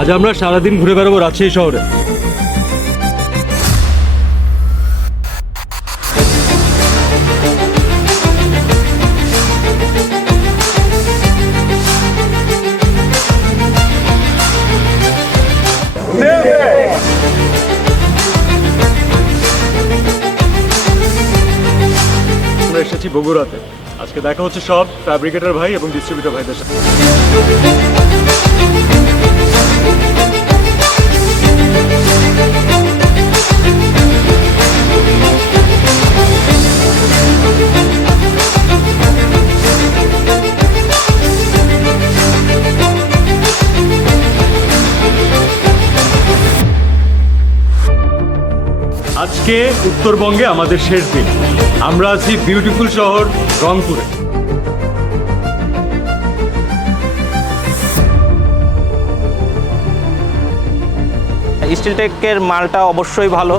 আজ আমরা সারাদিন ঘুরে বেড়াবো রাজশাহী শহরে। আমরা এসেছি বগুড়াতে। আজকে দেখা হচ্ছে সব ফ্যাব্রিকেটর ভাই এবং ডিস্ট্রিবিউটর ভাইদের সাথে। আজকে উত্তরবঙ্গে আমাদের শেষ দিন। আমরা আছি বিউটিফুল শহর রংপুরে। স্টিলটেকের মালটা অবশ্যই ভালো।